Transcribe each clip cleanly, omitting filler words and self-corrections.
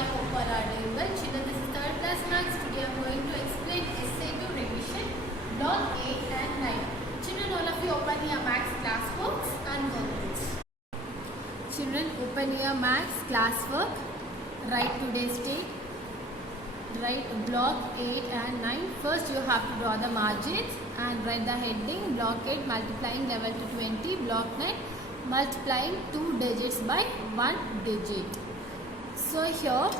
I hope all are doing well. Children, this is third class maths. Today I am going to explain essay to revision block 8 and 9. Children, all of you open your maths class books and workbooks. Children, open your maths class work. Write today's date. Write block 8 and 9. First you have to draw the margins and write the heading. Block 8 multiplying 11 to 20. Block 9 multiplying 2 digits by 1 digit. So here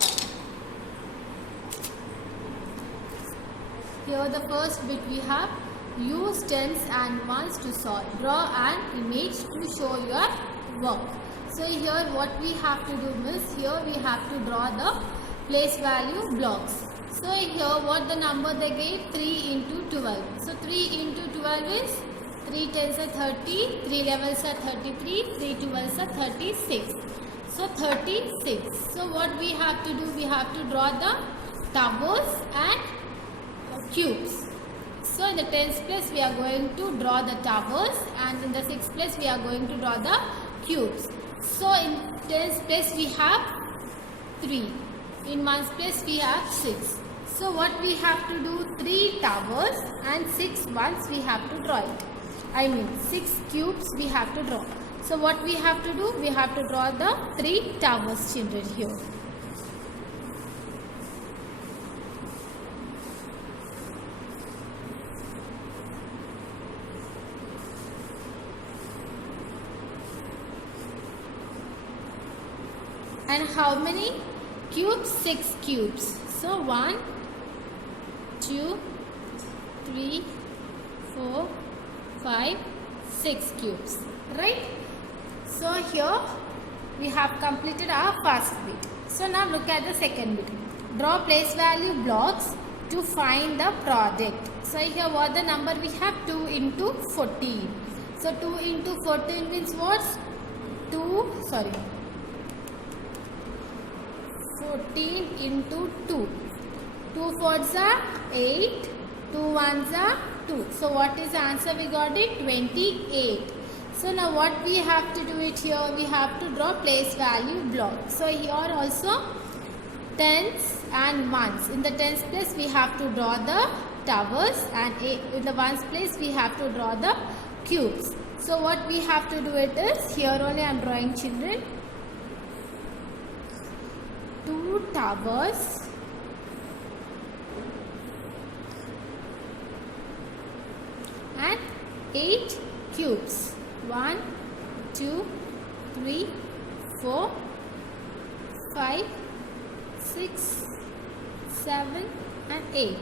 the first bit we have use tens and ones to solve. Draw an image to show your work. So here what we have to do is here we have to draw the place value blocks. So here what the number they gave 3 into 12. So 3 into 12 is 3 tens are 30, 3 11s are 33, 3 12s are 36. So 36. So what we have to do, we have to draw the towers and cubes. So in the tens place we are going to draw the towers and in the sixth place we are going to draw the cubes. So in tens place we have 3. In ones place we have 6. So what we have to do, 3 towers and 6 ones we have to draw it. I mean 6 cubes we have to draw. So what we have to do, we have to draw the 3 towers, children, here. And how many cubes? 6 cubes. So 1, 2, 3, 4, 5, 6 cubes. Right? So here we have completed our first bit. So now look at the second bit. Draw place value blocks to find the product. So here what the number we have? 2 into 14. So 2 into 14 means what? 14 into 2. 2 fours are 8. 2 ones are 2. So what is the answer we got it? 28. So now what we have to do it here, we have to draw place value block. So here also tens and ones. In the tens place we have to draw the towers and in the ones place we have to draw the cubes. So what we have to do it is, here only I am drawing, children, 2 towers and 8 cubes. 1, 2, 3, 4, 5, 6, 7 and 8.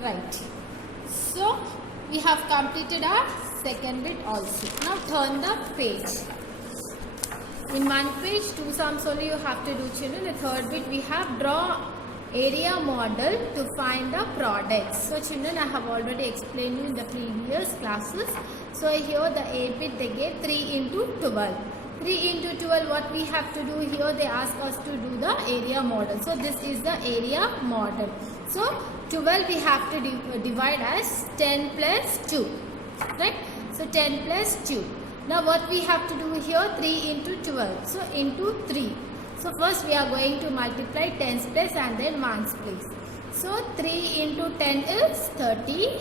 Right. So we have completed our second bit also. Now turn the page. In one page, 2 sums only you have to do, children. The third bit we have draw area model to find the products. So children, I have already explained you in the previous classes. So here the A bit they gave 3 into 12. 3 into 12 what we have to do here, they ask us to do the area model. So this is the area model. So 12 we have to divide as 10 plus 2. Right? So 10 plus 2. Now what we have to do here, 3 into 12. So into 3. So first we are going to multiply tens place and then ones place. So 3 into 10 is 30.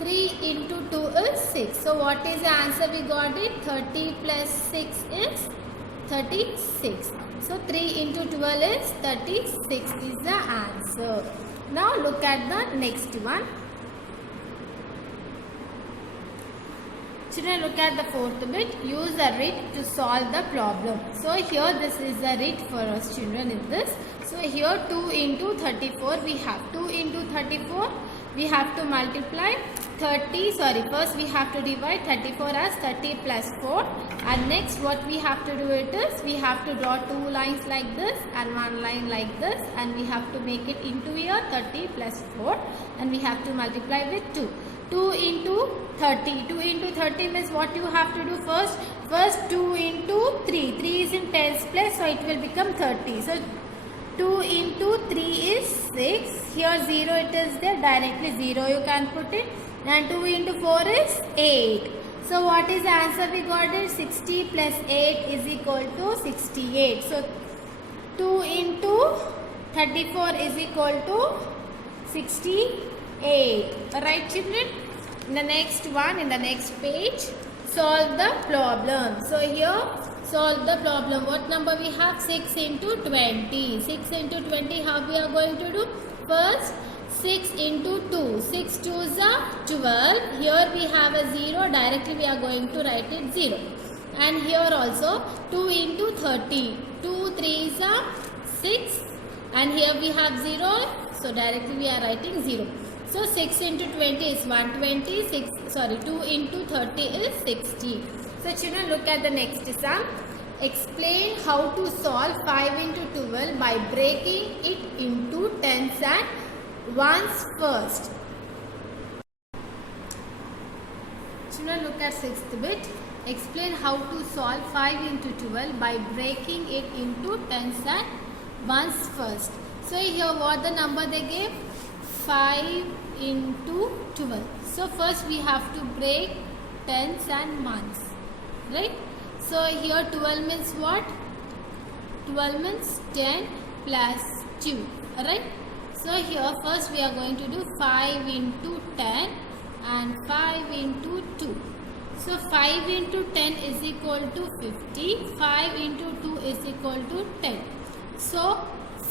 3 into 2 is 6. So what is the answer we got it? 30 plus 6 is 36. So 3 into 12 is 36 is the answer. Now look at the next one. Children, look at the fourth bit. Use the RIT to solve the problem. So here this is the RIT for us, children, in this. So here 2 into 34 we have. 2 into 34 we have to multiply 30. First we have to divide 34 as 30 plus 4. And next what we have to do it is, we have to draw 2 lines like this and 1 line like this. And we have to make it into here 30 plus 4. And we have to multiply with 2. 2 into 30. 2 into 30 means what you have to do first? First 2 into 3. 3 is in tens place, so it will become 30. So 2 into 3 is 6. Here 0 it is there. Directly 0 you can put it. And 2 into 4 is 8. So what is the answer we got it? 60 plus 8 is equal to 68. So 2 into 34 is equal to 68. Alright children? In the next one, in the next page, solve the problem. So here, solve the problem. What number we have? 6 into 20. 6 into 20, how we are going to do? First, 6 into 2. 6 2s are 12. Here we have a 0. Directly we are going to write it 0. And here also 2 into 30. 2 3s are 6. And here we have 0. So directly we are writing 0. So 6 into 20 is 120. 2 into 30 is 60. So children, look at the next sum. Explain how to solve 5 into 12 by breaking it into tens and ones first. Children, look at 6th bit. Explain how to solve 5 into 12 by breaking it into tens and ones first. So here what the number they gave? 5 into 12. So first we have to break tens and ones. Right? So here 12 means what? 12 means 10 plus 2. Alright? So here first we are going to do 5 into 10 and 5 into 2. So 5 into 10 is equal to 50. 5 into 2 is equal to 10. So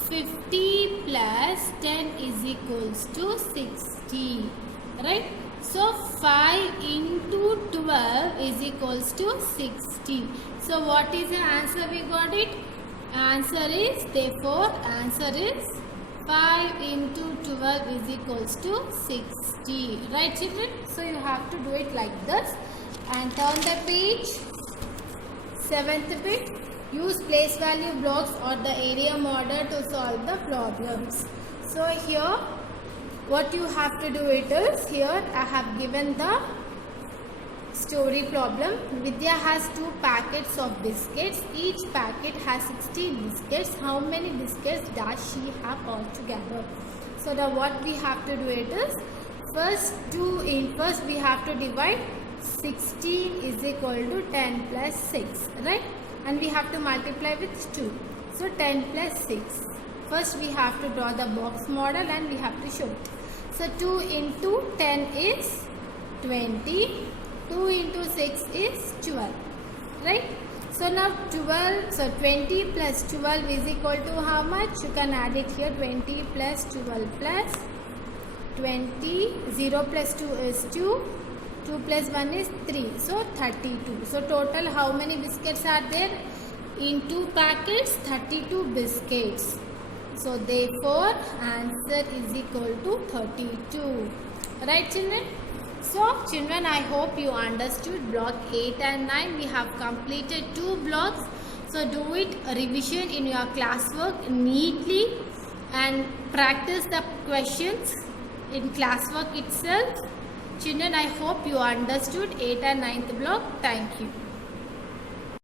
50 plus 10 is equals to 60. Right? So 5 into 12 is equals to 60. So what is the answer we got it? Answer is, therefore answer is 5 into 12 is equals to 60. Right children? So you have to do it like this. And turn the page. 7th bit. Use place value blocks or the area model to solve the problems. So here what you have to do it is, here I have given the story problem. Vidya has 2 packets of biscuits. Each packet has 60 biscuits. How many biscuits does she have altogether? So the what we have to do it is, first we have to divide 16 is equal to 10 plus 6, right? And we have to multiply with 2. So 10 plus 6. First we have to draw the box model and we have to show it. So 2 into 10 is 20. 2 into 6 is 12. Right? So now 20 plus 12 is equal to how much? You can add it here. 20 plus 12 plus 20. 0 plus 2 is 2. 2 plus 1 is 3. So 32. So total how many biscuits are there? In 2 packets, 32 biscuits. So therefore answer is equal to 32. Right children? So children, I hope you understood block 8 and 9. We have completed 2 blocks. So do it revision in your classwork neatly and practice the questions in classwork itself. Children, I hope you understood 8th and 9th block. Thank you.